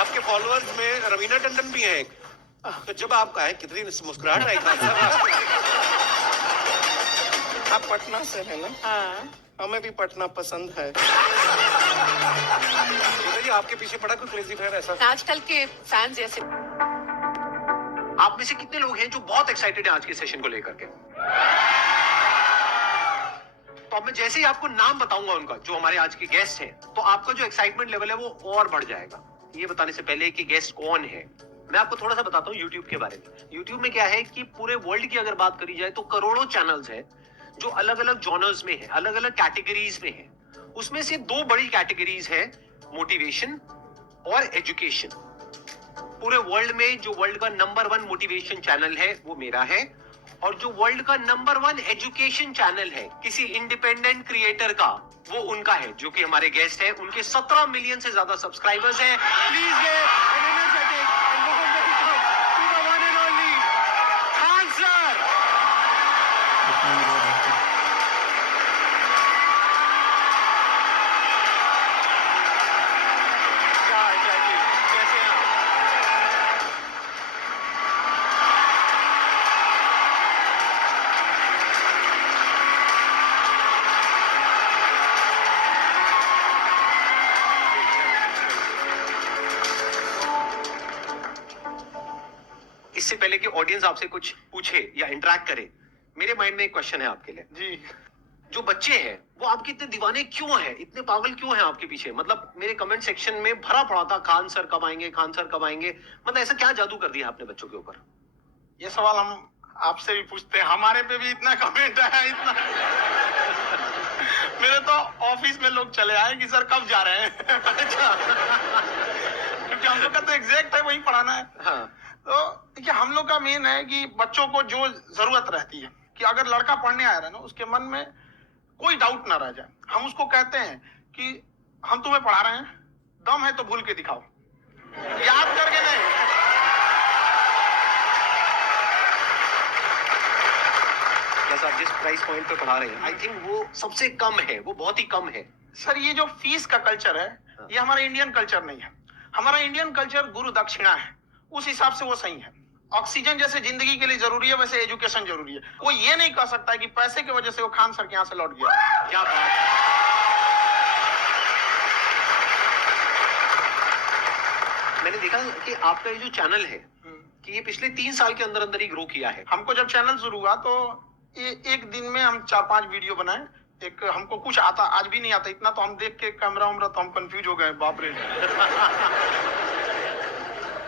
आपके फॉलोअर्स में रवीना टंडन भी है एक। तो जब आप आए कितनी मुस्कुराहट आई खान साहब। आप पटना से है ना? हाँ। हमें भी पटना पसंद है। बताइए आपके पीछे पड़ा कोई क्रेजी फैन ऐसा? आजकल के फैंस जैसे आप में से कितने लोग हैं जो बहुत एक्साइटेड हैं आज के सेशन को लेकर के? तो अब मैं जैसे ही आपको नाम बताऊंगा उनका जो हमारे आज के गेस्ट हैं, तो आपका जो एक्साइटमेंट लेवल है वो और बढ़ जाएगा। ये बताने से पहले कि गेस्ट कौन है, मैं आपको थोड़ा सा बताता हूँ यूट्यूब के बारे में। यूट्यूब में क्या है कि पूरे वर्ल्ड की अगर बात करी जाए तो करोड़ों चैनल्स हैं जो अलग अलग जॉनर्स में है, अलग अलग कैटेगरीज में है। उसमें से दो बड़ी कैटेगरीज है, मोटिवेशन और एजुकेशन। पूरे वर्ल्ड में जो वर्ल्ड का नंबर 1 मोटिवेशन चैनल है वो मेरा है, और जो वर्ल्ड का नंबर 1 एजुकेशन चैनल है किसी इंडिपेंडेंट क्रिएटर का, वो उनका है, जो कि हमारे गेस्ट है। उनके 17 मिलियन से ज्यादा सब्सक्राइबर्स हैं। Please give an energetic and warm welcome to the one and only Khan sir. कैसे हैं आप? इससे पहले कि ऑडियंस आपसे कुछ पूछे या इंटरेक्ट करे, मेरे माइंड में एक क्वेश्चन है आपके लिए। जी। जो बच्चे हैं वो आपके इतने दीवाने क्यों हैं, इतने पागल क्यों हैं आपके पीछे? मतलब मेरे कमेंट सेक्शन में भरा पड़ा था, खान सर कब आएंगे, खान सर कब आएंगे। मतलब ऐसा क्या जादू कर दिया आपने बच्चों के ऊपर? ये सवाल हम आपसे भी पूछते हैं, हमारे पे भी इतना कमेंट आया, इतना। मेरे तो ऑफिस में लोग चले आए कि सर कब जा रहे हैं। अच्छा। क्योंकि हम लोग का तो एग्जैक्ट है, वही पढ़ाना है। हाँ। तो देखिए, हम लोग का मेन है कि बच्चों को जो जरूरत रहती है कि अगर लड़का पढ़ने आया है ना, उसके मन में कोई डाउट ना रह जाए। हम उसको कहते हैं कि हम तुम्हें पढ़ा रहे हैं, दम है तो भूल के दिखाओ, याद करके नहीं। जैसा आप जिस प्राइस पॉइंट पे पढ़ा रहे हैं, आई थिंक वो सबसे कम है, वो बहुत ही कम है। सर, ये जो फीस का कल्चर है, ये हमारा इंडियन कल्चर नहीं है। हमारा इंडियन कल्चर गुरु दक्षिणा है, उस हिसाब से वो सही है। ऑक्सीजन जैसे जिंदगी के लिए जरूरी है, वैसे एजुकेशन जरूरी है। कोई ये नहीं कह सकता है कि पैसे की वजह से वो खान सर के यहाँ से लौट गया। क्या बात है। मैंने देखा कि आपका ये जो चैनल है कि ये पिछले 3 साल के अंदर अंदर ही ग्रो किया है। हमको जब चैनल शुरू हुआ तो ये एक दिन में हम 4-5 वीडियो बनाए। एक हमको कुछ आता, आज भी नहीं आता इतना, तो हम देख के कैमरा उमरा तो हम कंफ्यूज हो गए, बाप रे।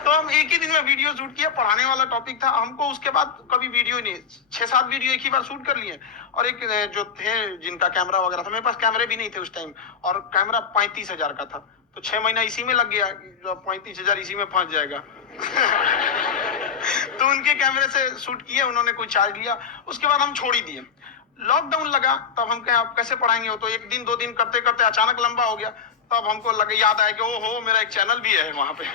तो हम एक ही दिन में वीडियो शूट किया, पढ़ाने वाला टॉपिक था हमको। उसके बाद कभी वीडियो नहीं, 6-7 वीडियो एक ही बार शूट कर लिए। और एक जो थे जिनका कैमरा वगैरह था, मेरे पास कैमरे भी नहीं थे उस टाइम, और कैमरा 35,000 का था, तो 6 महीना इसी में लग गया। जो 35,000 इसी में फंस जाएगा। तो उनके कैमरे से शूट किए, उन्होंने कोई चार्ज लिया, उसके बाद हम छोड़ ही दिए। लॉकडाउन लगा, तब हम कहे आप कैसे पढ़ाएंगे, हो तो 1 दिन 2 दिन करते करते अचानक लंबा हो गया। तब हमको लगे, याद आया कि ओहो, मेरा एक चैनल भी है वहां पे।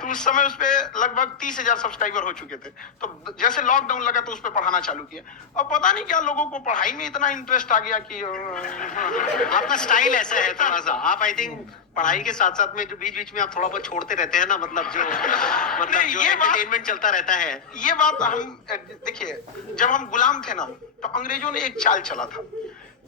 तो उस समय उस पे लगभग 30,000 सब्सक्राइबर हो चुके थे। तो जैसे लॉकडाउन लगा तो उस पे पढ़ाना चालू किया। अब पता नहीं क्या लोगों को पढ़ाई में इतना इंटरेस्ट आ गया कि आपका स्टाइल ऐसा है थोड़ा सा, आप आई थिंक पढ़ाई के साथ साथ में जो बीच बीच में आप थोड़ा बहुत छोड़ते रहते हैं ना, मतलब जो जो एंटरटेनमेंट चलता रहता है। ये बात हम देखिए, जब हम गुलाम थे ना, तो अंग्रेजों ने एक चाल चला था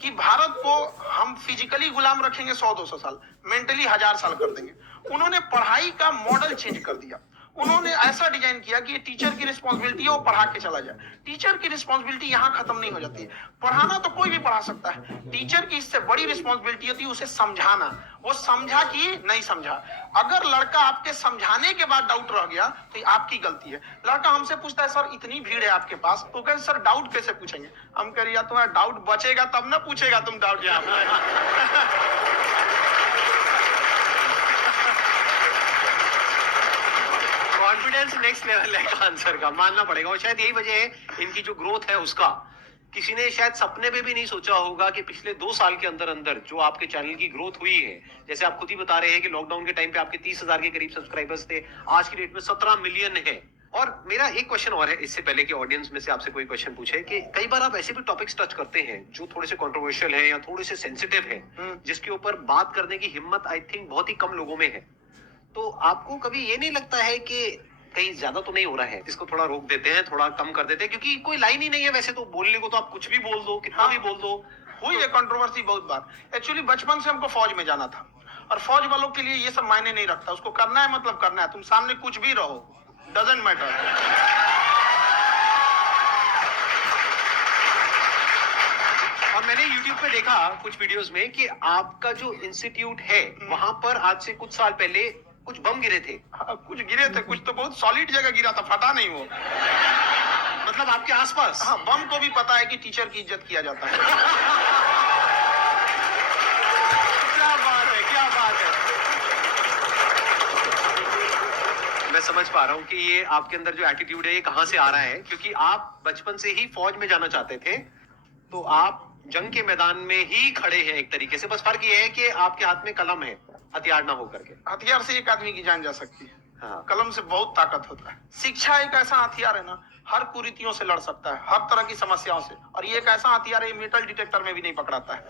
कि भारत को हम फिजिकली गुलाम रखेंगे 100-200 साल, मेंटली 1000 साल कर देंगे। उन्होंने पढ़ाई का मॉडल चेंज कर दिया। उन्होंने ऐसा डिजाइन किया कि टीचर की रिस्पॉन्सिबिलिटी है वो पढ़ा के चला जाए। टीचर की रिस्पॉन्सिबिलिटी यहाँ खत्म नहीं हो जाती है। पढ़ाना तो कोई भी पढ़ा सकता है, टीचर की इससे बड़ी रिस्पॉन्सिबिलिटी होती है उसे समझाना। वो समझा कि नहीं समझा। अगर लड़का आपके समझाने के बाद डाउट रह गया तो ये आपकी गलती है। लड़का हमसे पूछता है, सर इतनी भीड़ है आपके पास, तो कहे सर डाउट कैसे पूछेंगे? हम कह रहे यार तुम्हारा डाउट बचेगा तब ना पूछेगा तुम डाउट यहाँ पे। कॉन्फिडेंस नेक्स्ट लेवल है खान सर का, मानना पड़ेगा। और शायद यही वजह है इनकी जो ग्रोथ है उसका। किसी ने शायद सपने में भी नहीं सोचा होगा कि पिछले 2 साल के अंदर अंदर जो आपके चैनल की ग्रोथ हुई है, जैसे आप खुद ही बता रहे हैं कि लॉकडाउन के टाइम पे आपके 30,000 के करीब सब्सक्राइबर्स थे, आज की डेट में 17 मिलियन है। और मेरा एक क्वेश्चन और है, इससे पहले कि ऑडियंस में से आपसे कोई क्वेश्चन पूछे, कि कई बार आप ऐसे भी टॉपिक्स टच करते हैं जो थोड़े से कंट्रोवर्शियल हैं या थोड़े से सेंसिटिव हैं, जिसके ऊपर बात करने की हिम्मत आई थिंक बहुत ही कम लोगों में है। तो आपको कभी ये नहीं लगता है कि कहीं ज्यादा तो नहीं हो रहा है, इसको थोड़ा रोक देते हैं, थोड़ा कम कर देते हैं, क्योंकि कोई लाइन ही नहीं है वैसे तो बोलने को, तो आप कुछ भी बोल दो, कितना भी बोल दो। हुई है कंट्रोवर्सी बहुत बार। एक्चुअली बचपन से हमको फौज में जाना था, और फौज वालों के लिए ये सब मायने नहीं रखता, उसको करना है मतलब करना है, तुम सामने कुछ भी रहो, डजेंट मैटर। और मैंने YouTube पे देखा कुछ वीडियोस में कि आपका जो इंस्टीट्यूट है वहां पर आज से कुछ साल पहले कुछ बम गिरे थे। हाँ, कुछ गिरे थे, कुछ तो बहुत सॉलिड जगह गिरा था, फटा नहीं वो। मतलब आपके आसपास। हाँ, बम को भी पता है कि टीचर की इज्जत किया जाता है। क्या बात है, क्या बात है। मैं समझ पा रहा हूँ कि ये आपके अंदर जो एटीट्यूड है ये कहाँ से आ रहा है, क्योंकि आप बचपन से ही फौज में जाना चाहते थे, तो आप जंग के मैदान में ही खड़े हैं एक तरीके से। बस फर्क ये है कि आपके हाथ में कलम है, हथियार ना होकर के। हथियार से एक आदमी की जान जा सकती है, हाँ। कलम से बहुत ताकत होता है। शिक्षा एक ऐसा हथियार है ना, हर कुरीतियों से लड़ सकता है, हर तरह की समस्याओं से। और ये एक ऐसा हथियार है, मेटल डिटेक्टर में भी नहीं पकड़ाता है।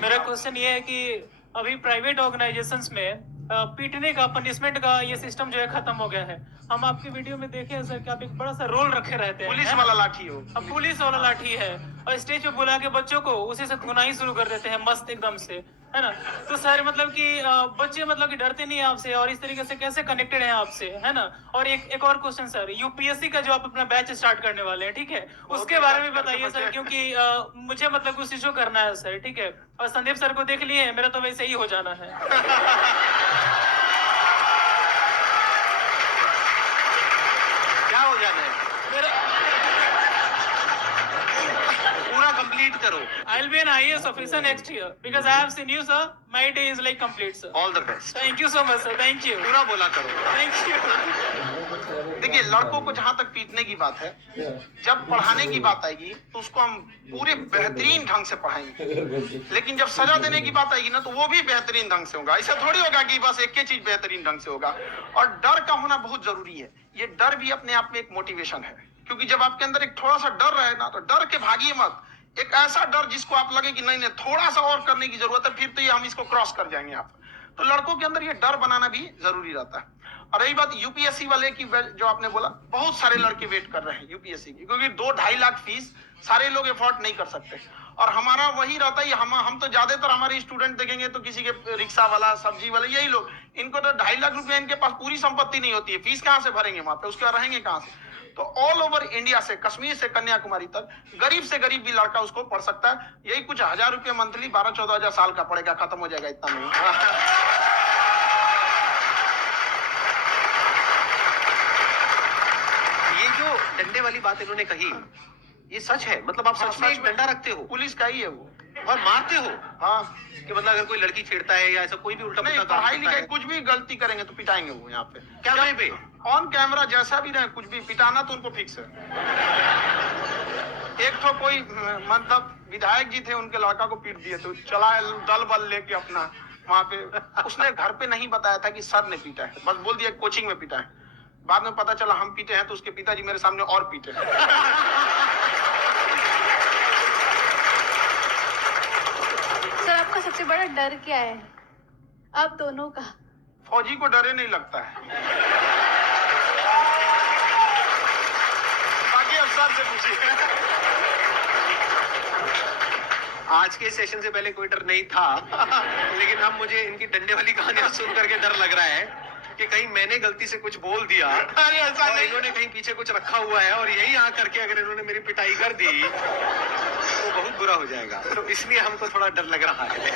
मेरा क्वेश्चन ये है कि अभी प्राइवेट ऑर्गेनाइजेशंस में पीटने का, पनिशमेंट का ये सिस्टम जो है खत्म हो गया है। हम आपकी वीडियो में देखे हैं सर कि आप एक बड़ा सा रोल रखे रहते हैं, पुलिस है ना? वाला लाठी हो। अब पुलिस वाला लाठी है और स्टेज पे बुला के बच्चों को उसी से धुनाई शुरू कर देते हैं, मस्त एकदम से, है ना? तो सर मतलब कि बच्चे मतलब कि डरते नहीं है आपसे, और इस तरीके से कैसे कनेक्टेड हैं आपसे, है ना? और एक और क्वेश्चन सर, यूपीएससी का जो आप अपना बैच स्टार्ट करने वाले हैं, ठीक है, उसके बारे में बताइए सर, क्योंकि मुझे मतलब कुछ इशू करना है सर, ठीक है? और संदीप सर को देख लिए, मेरा तो वैसे ही हो जाना है। क्या हो जाना है, मेरा पूरा कंप्लीट करो। I'll be an IAS officer next year because I have seen you, sir. My day is like complete, sir. All the best. Thank you so much, sir. Thank you. पूरा बोला करो। Thank you. देखिए, लड़कों को जहां तक पीटने की बात है, जब पढ़ाने की बात आएगी तो उसको हम पूरे बेहतरीन ढंग से पढ़ाएंगे। लेकिन जब सजा देने की बात आएगी ना, तो वो भी बेहतरीन ढंग से होगा। ऐसा थोड़ी होगा कि बस एक ही चीज बेहतरीन ढंग से होगा। और डर का होना बहुत जरूरी है। ये डर भी अपने आप में एक मोटिवेशन है, क्योंकि जब आपके अंदर एक थोड़ा सा डर रहे ना, तो डर के भागिए मत। एक ऐसा डर जिसको आप लगे कि नहीं नहीं, थोड़ा सा और करने की जरूरत है, फिर तो ये हम इसको क्रॉस कर जाएंगे आप। तो लड़कों के अंदर ये डर बनाना भी जरूरी रहता है। और रही बात यूपीएससी वाले की, जो आपने बोला, बहुत सारे लड़के वेट कर रहे हैं यूपीएससी की, क्योंकि 2-2.5 लाख फीस सारे लोग एफोर्ड नहीं कर सकते। और हमारा वही रहता है, हम तो ज्यादातर हमारे स्टूडेंट देखेंगे तो किसी के रिक्शा वाला, सब्जी वाला, यही लोग, इनको तो 2.5 लाख रुपया, इनके पास पूरी संपत्ति नहीं होती है, फीस कहाँ से भरेंगे वहां पे, उसके बाद रहेंगे कहाँ से? तो ऑल ओवर इंडिया से, कश्मीर से कन्याकुमारी तक, गरीब से गरीब भी लड़का उसको पढ़ सकता है। यही कुछ 1000 रुपये मंथली, 12-14 हजार साल का पड़ेगा, खत्म हो जाएगा, इतना नहीं। ये जो डंडे वाली बात इन्होंने कही, ये सच है? मतलब आप सच में एक डंडा रखते हो पुलिस का ही है वो। और मारते हो? हाँ, कि मतलब अगर कोई लड़की छेड़ता है या ऐसा कोई भी उल्टा नहीं, पुल्टा काम पढ़ाई करता लिखाई है, कुछ भी गलती करेंगे तो पिटाएंगे वो यहाँ पे, कैमरे पे? ऑन कैमरा, जैसा भी रहे, कुछ भी पिटाना तो उनको फिक्स है। एक तो कोई मतलब विधायक जी थे, उनके लड़का को पीट दिए, तो चला दल बल लेके अपना वहां पे। उसने घर पे नहीं बताया था कि सर ने पीटा है, बस बोल दिया कोचिंग में पीटा है। बाद में पता चला हम पीटे हैं, तो उसके पिताजी मेरे सामने और पीटे। सर, आपका सबसे बड़ा डर क्या है, आप दोनों का? फौजी को डरे नहीं लगता है, बाकी अफसर से पूछिए। आज के सेशन से पहले कोई डर नहीं था, लेकिन अब मुझे इनकी डंडे वाली कहानियां सुन करके डर लग रहा है कि कहीं मैंने गलती से कुछ बोल दिया, अरे ऐसा और नहीं, इन्होंने कहीं पीछे कुछ रखा हुआ है, और यही आ करके अगर इन्होंने मेरी पिटाई कर दी तो बहुत बुरा हो जाएगा। तो इसलिए हमको थोड़ा डर लग रहा है।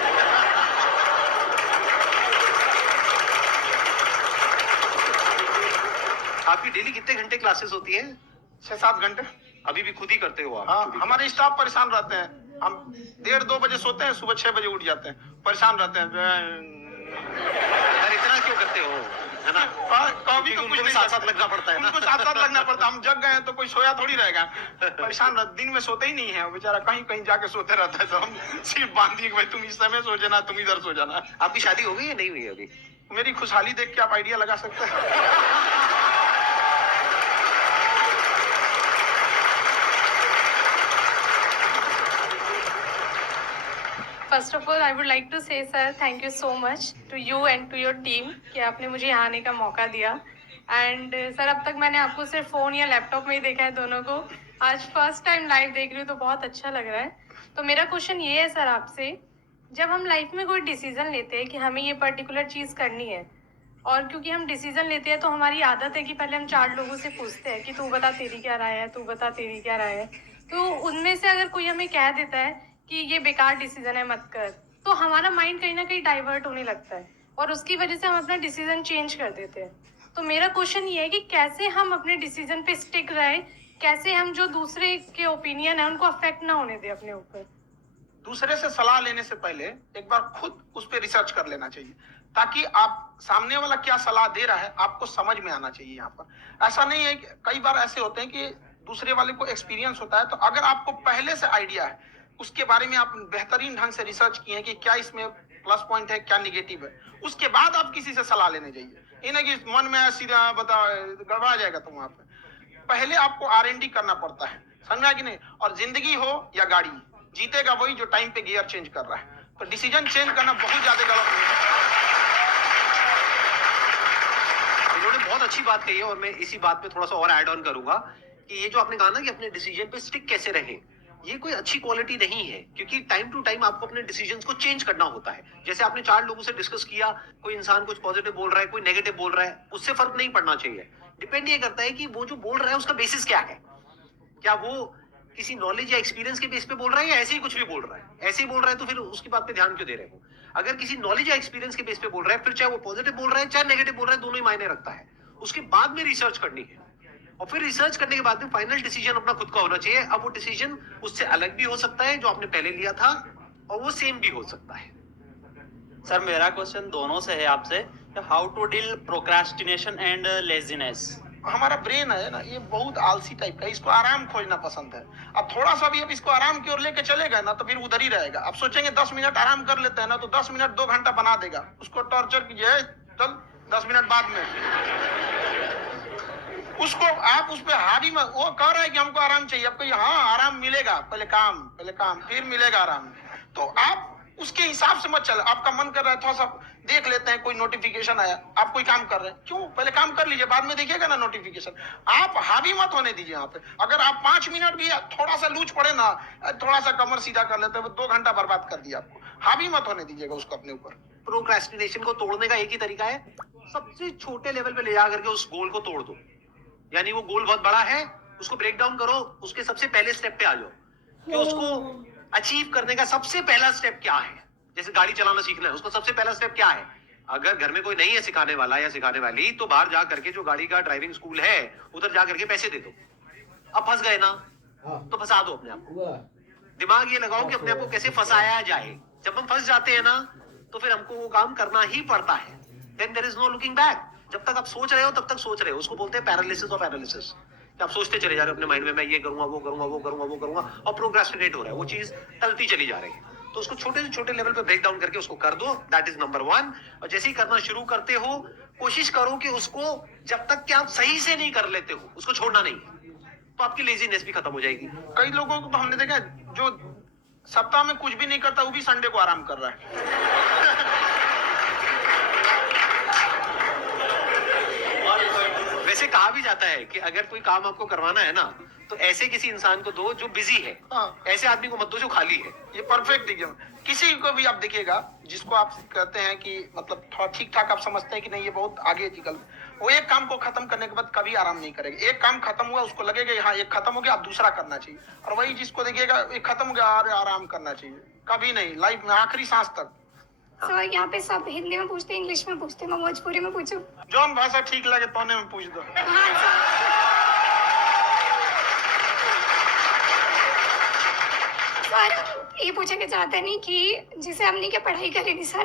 आपकी डेली कितने घंटे क्लासेस होती हैं? 6-7 घंटे। अभी भी खुद ही करते हो आप? हाँ, खुद ही हमारे स्टाफ परेशान रहते हैं। हम 1:30-2 बजे सोते हैं, सुबह 6 बजे उठ जाते हैं, परेशान रहते हैं। यार इतना क्यों करते हो, है ना? कभी तो कुछ उनको भी नहीं साथ साथ लगना पड़ता है ना। उनको साथ-साथ लगना पड़ता है। हम जग गए हैं तो कोई सोया थोड़ी रहेगा, परेशान दिन में सोते ही नहीं है, बेचारा कहीं कहीं जाके सोते रहता है, तो हम सिर्फ बांध दिए कि भाई तुम इस समय सो जाना, तुम इधर सो जाना। आपकी शादी हो गई या नहीं हुई अभी? मेरी खुशहाली देख के आप आइडिया लगा सकते हैं। First of all I would like to say sir thank you so much to you and to your team कि आपने मुझे यहाँ आने का मौका दिया। एंड सर अब तक मैंने आपको सिर्फ फ़ोन या लैपटॉप में ही देखा है दोनों को, आज फर्स्ट टाइम लाइव देख रही हूँ तो बहुत अच्छा लग रहा है। तो मेरा क्वेश्चन ये है सर आपसे, जब हम लाइफ में कोई डिसीजन लेते हैं कि हमें ये पर्टिकुलर चीज़ करनी है, और क्योंकि हम डिसीजन लेते हैं तो हमारी आदत है कि पहले हम 4 लोगों से पूछते हैं कि तू बता तेरी क्या राय है, तू बता तेरी क्या राय है। तो उनमें से अगर कोई हमें कह देता है कि ये बेकार डिसीजन है मत कर, तो हमारा माइंड कहीं ना कहीं डाइवर्ट होने लगता है और उसकी वजह से हम अपना डिसीजन चेंज कर देते हैं। तो मेरा क्वेश्चन ये है कि कैसे हम अपने डिसीजन पे स्टिक रहे, कैसे हम जो दूसरे के ओपिनियन है उनको अफेक्ट ना होने दें अपने ऊपर। दूसरे से सलाह लेने से पहले एक बार खुद उस पर रिसर्च कर लेना चाहिए, ताकि आप सामने वाला क्या सलाह दे रहा है आपको समझ में आना चाहिए। यहाँ पर ऐसा नहीं है कि कई बार ऐसे होते हैं कि दूसरे वाले को एक्सपीरियंस होता है, तो अगर आपको पहले से आइडिया है, उसके बारे में आप बेहतरीन ढंग से रिसर्च किए हैं कि क्या इसमें प्लस पॉइंट है क्या निगेटिव है, उसके बाद आप किसी से सलाह लेने जाइए। ये नहीं कि मन में सीधा बता गड़बड़ा जाएगा। तो वहां पे पहले आपको R&D करना पड़ता है, समझा कि नहीं। और जिंदगी हो या गाड़ी, जीतेगा वही जो टाइम पे गियर चेंज कर रहा है। तो डिसीजन चेंज करना बहुत ज्यादा गलत नहीं है। इन्होंने बहुत अच्छी बात कही है और मैं इसी बात पे थोड़ा सा और ऐड ऑन करूंगा कि ये जो आपने कहा ना कि अपने डिसीजन पे स्टिक कैसे रहें, ये कोई अच्छी क्वालिटी नहीं है, क्योंकि टाइम टू टाइम आपको अपने डिसीजंस को चेंज करना होता है। जैसे आपने 4 लोगों से डिस्कस किया, कोई इंसान कुछ पॉजिटिव बोल रहा है, कोई नेगेटिव बोल रहा है, उससे फर्क नहीं पड़ना चाहिए। डिपेंड ये करता है कि वो जो बोल रहा है उसका बेसिस क्या है। क्या वो किसी नॉलेज या एक्सपीरियंस के बेस पे बोल रहा है या ऐसे ही कुछ भी बोल रहा है। ऐसे ही बोल रहा है तो फिर उसकी बात पे ध्यान क्यों दे रहे हो। अगर किसी नॉलेज या एक्सपीरियंस के बेस पे बोल रहा है, फिर चाहे वो पॉजिटिव बोल रहा है चाहे नेगेटिव बोल रहा है, दोनों ही मायने रखता है। उसके बाद में रिसर्च करनी है और फिर रिसर्च करने के बाद में फाइनल डिसीजन अपना खुद का होना चाहिए। अब वो डिसीजन उससे अलग भी हो सकता है जो आपने पहले लिया था, और वो सेम भी हो सकता है। सर मेरा क्वेश्चन दोनों से है आपसे, how to deal procrastination and laziness. हमारा ब्रेन है ना, ये बहुत आलसी टाइप का है, इसको आराम खोजना पसंद है। अब थोड़ा सा भी अब इसको आराम की ओर लेके चले गए ना तो फिर उधर ही रहेगा। अब सोचेंगे 10 मिनट आराम कर लेते हैं ना, तो 10 मिनट 2 घंटा बना देगा। उसको टॉर्चर कीजिए, चल 10 मिनट बाद में। उसको आप उस पर हावी मत, वो कह रहा है कि हमको आराम चाहिए, आपको हाँ आराम मिलेगा, पहले काम फिर मिलेगा आराम। तो आप उसके हिसाब से मत चले। आपका मन कर रहा है थोड़ा सा देख लेते हैं, कोई नोटिफिकेशन आया, आप कोई काम कर रहे हैं, क्यों पहले काम कर लीजिए, बाद में देखिएगा ना नोटिफिकेशन। आप हावी मत होने दीजिए यहाँ पे। अगर आप 5 मिनट भी थोड़ा सा लूज पड़े ना, थोड़ा सा कमर सीधा कर लेते हैं, 2 घंटा बर्बाद कर दिया आपको। हावी मत होने दीजिएगा उसको अपने ऊपर। प्रोक्रेस्टिनेशन को तोड़ने का एक ही तरीका है, सबसे छोटे लेवल पे ले जा करके उस गोल को तोड़ दो। यानी वो गोल बहुत बड़ा है, उसको ब्रेक डाउन करो, उसके सबसे पहले स्टेप पे आ जाओ कि उसको अचीव करने का सबसे पहला स्टेप क्या है। जैसे गाड़ी चलाना सीखना है, उसका सबसे पहला स्टेप क्या है। अगर घर में कोई नहीं है सिखाने वाला या सिखाने वाली, तो बाहर जा करके जो गाड़ी का ड्राइविंग स्कूल है उधर जा करके पैसे दे दो। अब फंस गए ना तो फंसा दो अपने आप को। दिमाग ये लगाओ कि अपने आप को कैसे फंसाया जाए। जब हम फंस जाते हैं ना तो फिर हमको वो काम करना ही पड़ता है। Then there is no looking back. जब तक आप सोच रहे हो तब तक सोच रहे हो, उसको बोलते हैं पैरालिसिस ऑफ एनालिसिस। आप सोचते चले जा रहे हो अपने माइंड में, मैं ये करूंगा वो करूंगा वो करूंगा वो करूंगा, और प्रोक्रेस्टिनेट हो रहा है, वो चीज टलती चली जा रही है। तो उसको छोटे से छोटे लेवल पे ब्रेक डाउन करके उसको कर दो, दैट इज नंबर 1। और जैसे ही करना शुरू करते हो, कोशिश करो कि उसको जब तक कि आप सही से नहीं कर लेते हो उसको छोड़ना नहीं, तो आपकी लेजीनेस भी खत्म हो जाएगी। कई लोगों को तो हमने देखा जो सप्ताह में कुछ भी नहीं करता, वो भी संडे को आराम कर रहा है। वैसे कहा भी जाता है कि अगर कोई काम आपको करवाना है ना, तो ऐसे किसी इंसान को दो जो बिजी है। हाँ। ऐसे आदमी को मत दो जो खाली है। ये परफेक्ट एग्जाम। किसी को भी आप देखिएगा जिसको आप कहते हैं कि मतलब थोड़ा ठीक ठाक आप समझते हैं कि नहीं ये बहुत आगे निकल, वो एक काम को खत्म करने के बाद कभी आराम नहीं करेगा। एक काम खत्म हुआ उसको लगेगा हाँ एक खत्म हो गया, अब दूसरा करना चाहिए। और वही जिसको देखिएगा एक खत्म हो गया, अरे आराम करना चाहिए, कभी नहीं, लाइफ में आखिरी सांस तक। सर यहाँ पे सब हिंदी में पूछते, इंग्लिश में पूछते, मैं भोजपुरी में पूछूं? जौन भाषा ठीक लगे तोने में पूछ दो। हाँ सर, ये पूछे के चाहते नहीं कि जैसे हमने के पढ़ाई करी थी सर,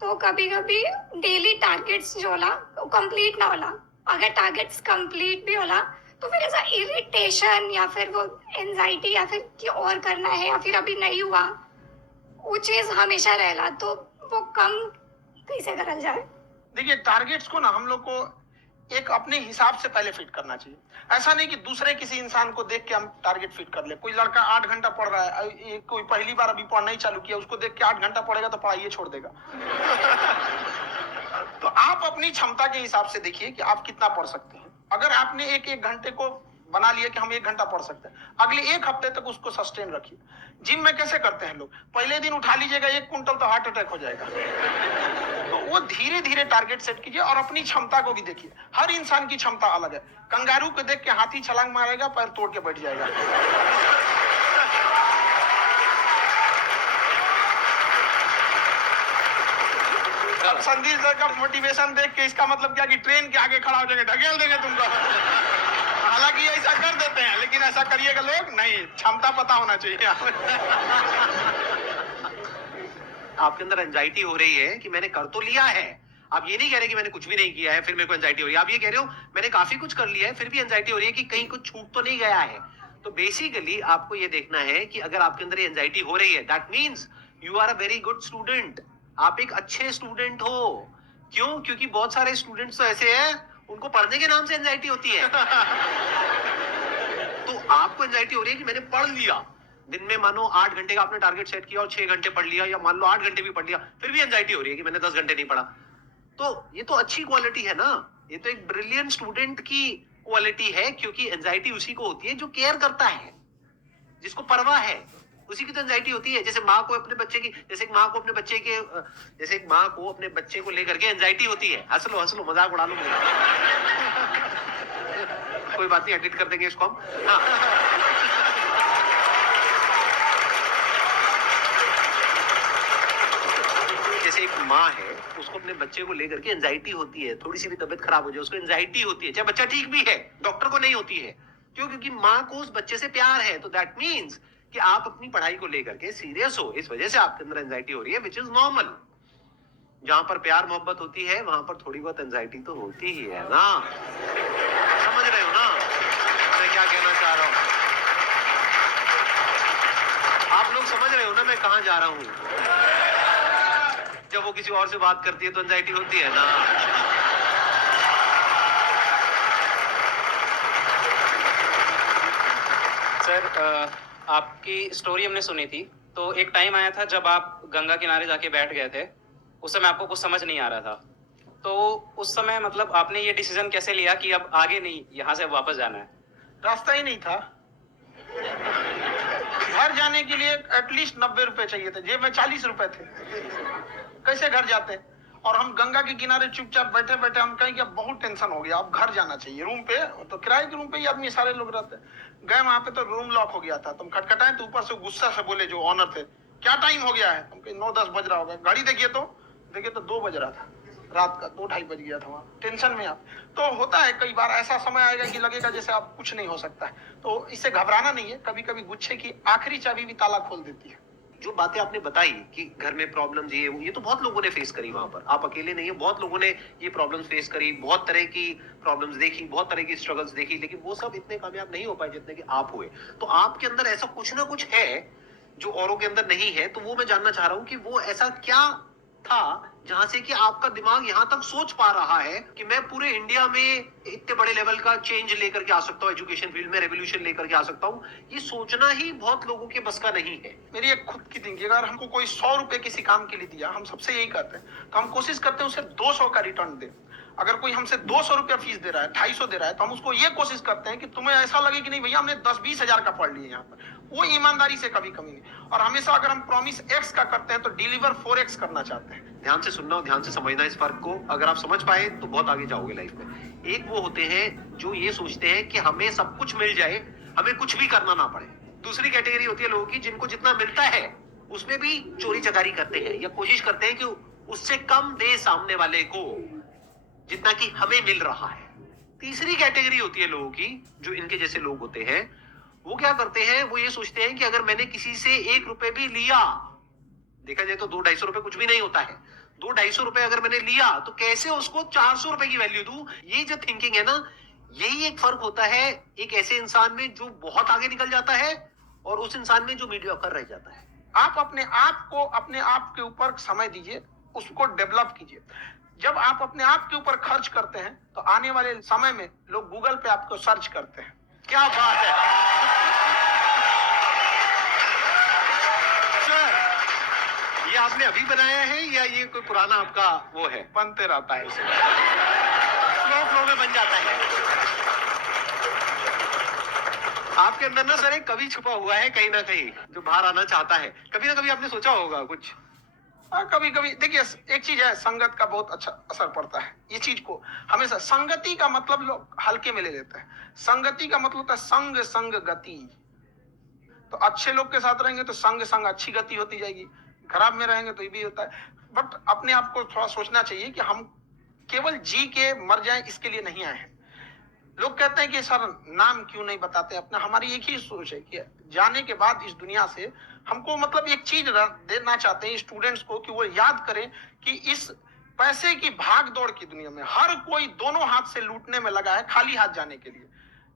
तो कभी कभी डेली टारगेट्स जो होला वो कंप्लीट ना होला। अगर टारगेट्स कंप्लीट भी होला तो फिर ऐसा इरिटेशन या फिर वो एंजाइटी या फिर कि और करना है या फिर अभी नहीं हुआ, वो चीज हमेशा रहेला। तो वो कम कैसे करल जाए? देखिए टारगेट्स को ना हम लोग को एक अपने हिसाब से पहले फिट करना चाहिए। ऐसा नहीं कि दूसरे किसी इंसान को देख के हम टारगेट फिट कर ले। कोई लड़का 8 घंटा पढ़ रहा है, कोई पहली बार अभी पढ़ना ही चालू किया, उसको देख के 8 घंटा पढ़ेगा तो पढ़ाई छोड़ देगा। तो आप अपनी क्षमता के हिसाब से देखिए कि आप कितना पढ़ सकते हैं। अगर आपने एक घंटे को बना लिया कि हम 1 घंटा पढ़ सकते हैं, अगले 1 हफ्ते तक उसको सस्टेन रखिए। जिम में कैसे करते हैं लोग, पहले दिन उठा लीजिएगा 1 कुंटल तो हार्ट अटैक हो जाएगा। तो वो धीरे धीरे टारगेट सेट कीजिए और अपनी क्षमता को भी देखिए। हर इंसान की क्षमता अलग है। कंगारू को देख के हाथी छलांग मारेगा, पैर तोड़ के बैठ जाएगा। अब संदीप सर का मोटिवेशन देख के इसका मतलब क्या कि ट्रेन के आगे खड़ा हो जाएंगे, ढकेल देंगे तुमको। हालांकि ऐसा कर देते हैं, लेकिन ऐसा करिएगा लोग नहीं, क्षमता पता होना चाहिए। आपके अंदर एंजाइटी हो रही है कि मैंने कर तो लिया है, आप ये नहीं कह रहे कि मैंने कुछ भी नहीं किया है फिर मेरे को एंजाइटी हो रही है। आप ये कह रहे हो मैंने काफी कुछ कर लिया है फिर भी एंजाइटी हो रही है कि कहीं कुछ छूट तो नहीं गया है। तो बेसिकली आपको ये देखना है कि अगर आपके अंदर एंजाइटी हो रही है, that means you are a very good student. आप एक अच्छे स्टूडेंट हो। क्यों? क्योंकि बहुत सारे स्टूडेंट्स तो ऐसे हैं उनको पढ़ने के नाम से एंजाइटी होती है। तो आपको एंजाइटी हो रही है कि मैंने पढ़ लिया, दिन में मानो 8 घंटे का आपने टारगेट सेट किया और 6 घंटे पढ़ लिया, या मान लो 8 घंटे भी पढ़ लिया, फिर भी एंजाइटी हो रही है कि मैंने 10 घंटे नहीं पढ़ा। तो ये तो अच्छी क्वालिटी है ना, ये तो एक ब्रिलियंट स्टूडेंट की क्वालिटी है। क्योंकि एंजाइटी उसी को होती है जो केयर करता है, जिसको परवाह है, उसी की तो एंजाइटी होती है। जैसे माँ को अपने बच्चे की, जैसे एक माँ को अपने बच्चे के, जैसे एक माँ को अपने बच्चे को लेकर के एंजाइटी होती है। हंस लो मजाक उड़ा लो। कोई बात नहीं, एडिट कर देंगे इसको हम। हाँ। जैसे एक माँ है, उसको अपने बच्चे को लेकर के एंजाइटी होती है, थोड़ी सी भी तबीयत खराब हो जाए उसको एंजाइटी होती है, चाहे बच्चा ठीक भी है, डॉक्टर को नहीं होती है। क्यों? क्योंकि माँ को उस बच्चे से प्यार है। तो दैट मीन्स कि आप अपनी पढ़ाई को लेकर के सीरियस हो, इस वजह से आपके अंदर एंजाइटी हो रही है, विच इज नॉर्मल। जहां पर प्यार मोहब्बत होती है वहां पर थोड़ी बहुत एंजाइटी तो होती ही है ना। समझ रहे हो ना मैं क्या कहना चाह रहा हूं? आप लोग समझ रहे हो ना मैं कहां जा रहा हूं? जब वो किसी और से बात करती है तो एंजाइटी होती है ना। सर, आपकी स्टोरी हमने सुनी थी, तो एक टाइम आया था जब आप गंगा किनारे जाके बैठ गए थे। उस समय आपको कुछ समझ नहीं आ रहा था, तो उस समय मतलब आपने ये डिसीजन कैसे लिया कि अब आगे नहीं, यहाँ से वापस जाना है? रास्ता ही नहीं था। घर जाने के लिए एटलीस्ट 90 रुपए चाहिए थे, जेब में 40 रुपए थे। कैसे घर जाते? और हम गंगा के किनारे चुपचाप बैठे बैठे हम कहें कि अब बहुत टेंशन हो गया, अब घर जाना चाहिए। रूम पे तो किराए के रूम पे ही आदमी सारे लोग रहते हैं। गए वहां पे तो रूम लॉक हो गया था। तुम खटखटाए तो ऊपर से गुस्सा से बोले जो ऑनर थे, क्या टाइम हो गया है? तुम 9-10 बज रहा होगा। गाड़ी देखिए तो 2 बज रहा था रात का, 2-2:30 बज गया था। वहाँ टेंशन में आप तो होता है। कई बार ऐसा समय आएगा कि लगेगा जैसे आप कुछ नहीं हो सकता है, तो इससे घबराना नहीं है। कभी कभी गुच्छे की आखिरी चाबी भी ताला खोल देती है। जो बातें आपने बताई कि घर में प्रॉब्लम ये तो बहुत लोगों ने फेस करी। वहां पर आप अकेले नहीं हो, बहुत लोगों ने ये प्रॉब्लम्स फेस करी, बहुत तरह की प्रॉब्लम्स देखी, बहुत तरह की स्ट्रगल्स देखी, लेकिन वो सब इतने कामयाब नहीं हो पाए जितने कि आप हुए। तो आपके अंदर ऐसा कुछ ना कुछ है जो औरों के अंदर नहीं है। तो वो मैं जानना चाह रहा हूँ कि वो ऐसा क्या था जहां से कि आपका दिमाग यहां तक सोच पा रहा है कि मैं पूरे इंडिया में इतने बड़े लेवल का चेंज लेकर के आ सकता हूँ, एजुकेशन फील्ड में रेवोल्यूशन लेकर के आ सकता हूँ। ये सोचना ही बहुत लोगों के बस का नहीं है। मेरी एक खुद की थिंकिंग, अगर हमको कोई 100 रुपए किसी काम के लिए दिया, हम सबसे यही करते हैं, तो हम कोशिश करते हैं उसे 200 का रिटर्न दें। अगर कोई हमसे 200 रुपया फीस दे रहा है, 250 दे रहा है, तो हम उसको ये कोशिश करते हैं कि तुम्हें ऐसा लगे कि नहीं भैया हमने 10-20 हजार का पढ़ लिया यहाँ पर। वो ईमानदारी से कभी कमी नहीं। और हमेशा अगर हम प्रॉमिस एक्स का करते हैं तो डिलीवर 4x करना चाहते हैं। ध्यान से सुनना और ध्यान से समझना इस फर्क को। अगर आप समझ पाए तो बहुत आगे जाओगे लाइफ में। एक वो होते हैं जो ये सोचते हैं कि हमें सब कुछ मिल जाए, हमें कुछ भी करना ना पड़े। दूसरी कैटेगरी होती है लोगों की जिनको जितना मिलता है उसमें भी चोरी चकारी करते हैं या कोशिश करते हैं कि उससे कम दे सामने वाले को जितना कि हमें मिल रहा है। तीसरी कैटेगरी होती है लोगों की जो इनके जैसे लोग होते हैं। वो क्या करते हैं, वो ये सोचते हैं कि अगर मैंने किसी से 1 रुपए भी लिया, देखा जाए तो 200-250 रुपए कुछ भी नहीं होता है, 200-250 रुपए अगर मैंने लिया तो कैसे उसको 400 रुपए की वैल्यू दूं। ये जो थिंकिंग है ना, यही एक फर्क होता है एक ऐसे इंसान में जो बहुत आगे निकल जाता है और उस इंसान में जो मीडियोकर रह जाता है। आप अपने आप को अपने आप के ऊपर समय दीजिए, उसको डेवलप कीजिए। जब आप अपने आप के ऊपर खर्च करते हैं तो आने वाले समय में लोग गूगल पे आपको सर्च करते हैं। क्या बात है सर, ये आपने अभी बनाया है या ये कोई पुराना आपका वो है? बनते रहता है इसे। फ्लो में बन जाता है। आपके अंदर ना सर एक कवि छुपा हुआ है कहीं ना कहीं, जो बाहर आना चाहता है। कभी ना कभी आपने सोचा होगा कुछ? कभी कभी देखिए, एक चीज है, संगत का बहुत अच्छा असर पड़ता है। ये चीज को हमेशा, संगति का मतलब लोग हल्के में ले लेते हैं। संगति का मतलब होता है संग संग गति। तो अच्छे लोग के साथ रहेंगे तो संग संग अच्छी गति होती जाएगी, खराब में रहेंगे तो ये भी होता है। बट अपने आप को थोड़ा सोचना चाहिए कि हम केवल जी के मर जाएं इसके लिए नहीं आए हैं। लोग कहते हैं कि सर नाम क्यों नहीं बताते अपना। हमारी एक ही सोच है कि जाने के बाद इस दुनिया से हमको मतलब एक चीज देना चाहते हैं स्टूडेंट्स को, कि वो याद करें कि इस पैसे की भाग दौड़ की दुनिया में हर कोई दोनों हाथ से लूटने में लगा है खाली हाथ जाने के लिए।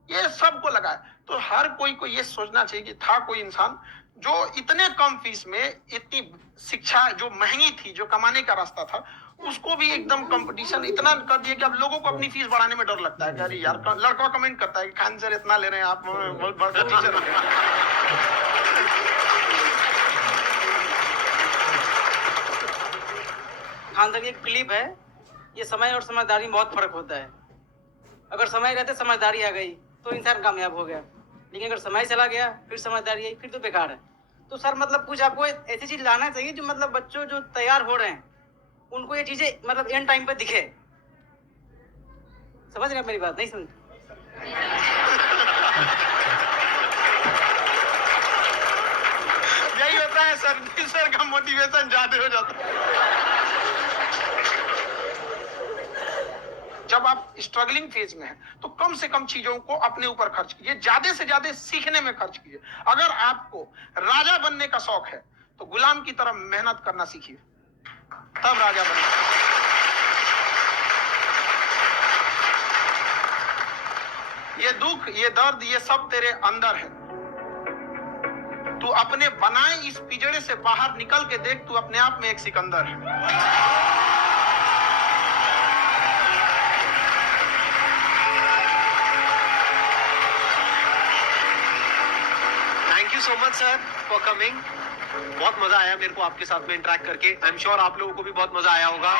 ये सबको लगा है। तो हर कोई को ये सोचना चाहिए कि था कोई इंसान जो इतने कम फीस में इतनी शिक्षा जो महंगी थी, जो कमाने का रास्ता था, उसको भी एकदम कंपटीशन इतना कर दिया कि अब लोगों को अपनी फीस बढ़ाने में डर लगता है कि अरे यार, लड़का कमेंट करता है कि खान सर इतना ले रहे हैं, आप बहुत बड़ा टीचर हैं। खान सर की एक क्लिप है, ये समय और समझदारी में बहुत फर्क होता है। अगर समय रहते समझदारी आ गई तो इंसान कामयाब हो गया, लेकिन अगर समय चला गया फिर समझदारी आई फिर तो बेकार है। तो सर मतलब कुछ आपको ऐसी चीज लाना चाहिए जो मतलब बच्चों जो तैयार हो रहे हैं उनको ये चीजें मतलब एंड टाइम पे दिखे। समझ रहे हैं मेरी बात? नहीं समझ? यही होता है सर का मोटिवेशन ज्यादा हो जाता है। जब आप स्ट्रगलिंग फेज में हैं तो कम से कम चीजों को अपने ऊपर खर्च कीजिए, ज्यादा से ज्यादा सीखने में खर्च कीजिए। अगर आपको राजा बनने का शौक है तो गुलाम की तरह मेहनत करना सीखिए, तब राजा बनेगा। ये दुख, ये दर्द, ये सब तेरे अंदर है। तू अपने बनाए इस पिंजड़े से बाहर निकल के देख, तू अपने आप में एक सिकंदर है। Thank you so much sir for coming. बहुत मजा आया मेरे को आपके साथ में इंटरेक्ट करके। आई एम श्योर आप लोगों को भी बहुत मजा आया होगा।